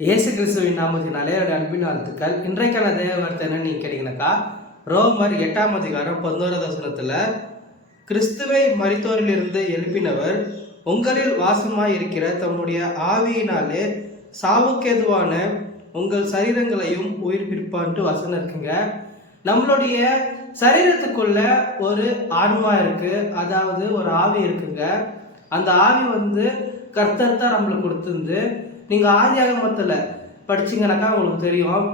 இயேசு கிறிஸ்துவின் நாமத்தினாலே என்னுடைய அன்பின் வாழ்த்துக்கள். இன்றைக்கான தேவ வார்த்தை என்னன்னு நீங்க கேட்டீங்கன்னாக்கா, ரோமர் 8:11 கிறிஸ்துவை மரித்தோரிலிருந்து எழுப்பினவர் உங்களில் வாசமாய் இருக்கிற தம்முடைய ஆவியினாலே சாவுக்கேதுவான உங்கள் சரீரங்களையும் உயிர்ப்பிப்பான்ட்டு வசனம் இருக்குங்க. நம்மளுடைய சரீரத்துக்குள்ள ஒரு ஆன்மா இருக்கு, அதாவது ஒரு ஆவி இருக்குங்க. அந்த ஆவி கர்த்தர் தான் நம்மளுக்கு கொடுத்துருந்து. நீங்க ஆதியாகமத்துல படிச்சீங்கன்னாக்கா உங்களுக்கு தெரியும்,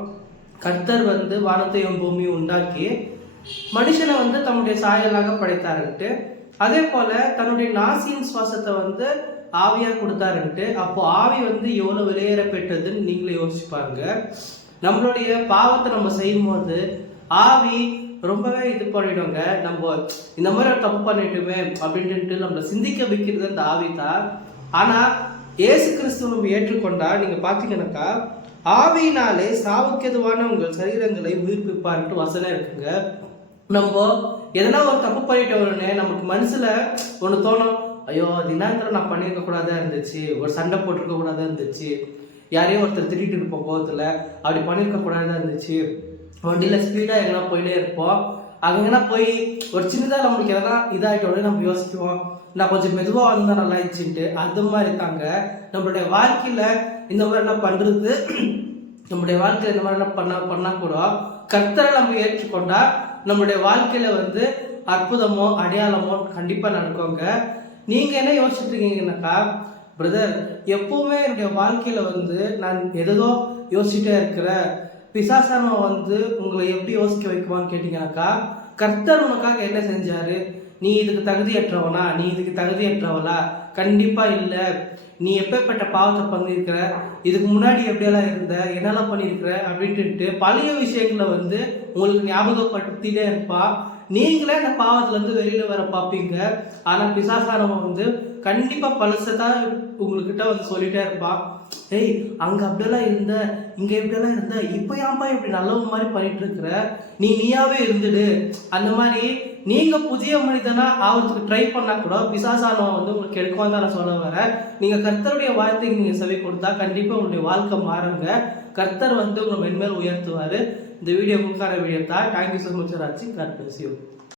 கர்த்தர் வானத்தையும் பூமியும் உண்டாக்கி மனுஷனை தன்னுடைய சாயலாக படைத்தாருன்ட்டு. அதே போல தன்னுடைய நாசியின் சுவாசத்தை ஆவியா கொடுத்தாருன்ட்டு. அப்போ ஆவி எவ்வளவு வெளியேற பெற்றதுன்னு நீங்களே யோசிச்சு பாருங்க. நம்மளுடைய பாவத்தை நம்ம செய்யும் போது ஆவி ரொம்பவே இது பண்ணிடுங்க. நம்ம இந்த மாதிரி தப்பு பண்ணிட்டுமே அப்படின்ட்டு நம்மளை சிந்திக்க வைக்கிறது அந்த ஆவி தான். ஆனா இயேசு கிறிஸ்துவ நம்ம ஏற்றுக்கொண்டா நீங்க பாத்தீங்கன்னாக்கா, ஆவியினாலே சாவுக்கெதுவான உங்கள் சரீரங்களை உயிர்ப்பிப்பார்ன்ட்டு வசனம் இருக்குங்க. நம்ம எதனா ஒரு தப்பு பண்ணிட்டு வரனே நமக்கு மனசுல ஒண்ணு தோணும், ஐயோ தினாந்திரம் நான் பண்ணியிருக்க கூடாதா இருந்துச்சு, ஒரு சண்டை போட்டிருக்க கூடாதா இருந்துச்சு, யாரையும் ஒருத்தர் திட்டிட்டு இருப்போம் கோவத்துல, அப்படி பண்ணியிருக்க கூடாதா இருந்துச்சு, வண்டியில ஸ்பீடா எங்கன்னா போயிட்டே இருப்போம், அங்கன்னா போய் ஒரு சின்னதாக நம்மளுக்கு எதனா இதாகிட்டோட நம்ம யோசிக்குவோம், நான் கொஞ்சம் மெதுவாக வந்தால் நல்லா இருந்துச்சுன்ட்டு. அது மாதிரி தாங்க நம்மளுடைய வாழ்க்கையில் இந்த மாதிரி என்ன பண்ணுறது, நம்மளுடைய வாழ்க்கையில் இந்த மாதிரி என்ன பண்ணால் கூட கர்த்தரை நம்ம ஏற்றுக்கொண்டா நம்மளுடைய வாழ்க்கையில் அற்புதமோ அடையாளமோ கண்டிப்பாக நடக்குங்க. நீங்கள் என்ன யோசிச்சுட்டு இருக்கீங்கன்னாக்கா, பிரதர் எப்பவுமே என்னுடைய வாழ்க்கையில் நான் எதோ யோசிச்சுட்டே இருக்கிற பிசாசான உங்களை எப்படி யோசிக்க வைக்குவான்னு கேட்டீங்கன்னாக்கா, கர்த்தர் உனக்காக என்ன செஞ்சாரு, நீ இதுக்கு தகுதியற்றவனா, நீ இதுக்கு தகுதியற்றவளா, கண்டிப்பா இல்ல, நீ எப்பேற்பட்ட பாவத்தை பண்ணியிருக்கிற, இதுக்கு முன்னாடி எப்படியெல்லாம் இருந்த, என்னெல்லாம் பண்ணியிருக்கிற அப்படின்ட்டு பழைய விஷயங்களை உங்களுக்கு ஞாபகப்படுத்திட்டே இருப்பா. நீங்களே அந்த பாவத்துல வெளியில வர பார்ப்பீங்க. ஆனா பிசாசானவன் கண்டிப்பா பழசதான் உங்ககிட்ட சொல்லிட்டே இருப்பான். ஏய் அங்க அப்படியெல்லாம் இருந்த, இங்க எப்படியெல்லாம் இருந்த, இப்ப ஏன்பா இப்படி நல்லவங்க மாதிரி பண்ணிட்டு இருக்கிற, நீயாவே இருந்துடு. அந்த மாதிரி நீங்க புதிய மனிதனா ஆகிறதுக்கு ட்ரை பண்ணா கூட பிசாசானவன் உங்களுக்கு எடுக்குவான் தான் நான் சொல்ல வரேன். நீங்க கர்த்தருடைய வார்த்தைக்கு நீங்க செவி கொடுத்தா கண்டிப்பா உங்களுடைய வாழ்க்கை மாறுங்க. கர்த்தர் உங்களை மென்மேல் உயர்த்துவாரு. இந்த வீடியோ உங்களுக்கான வீடியோ தான். Thank you so much Raji. God bless you.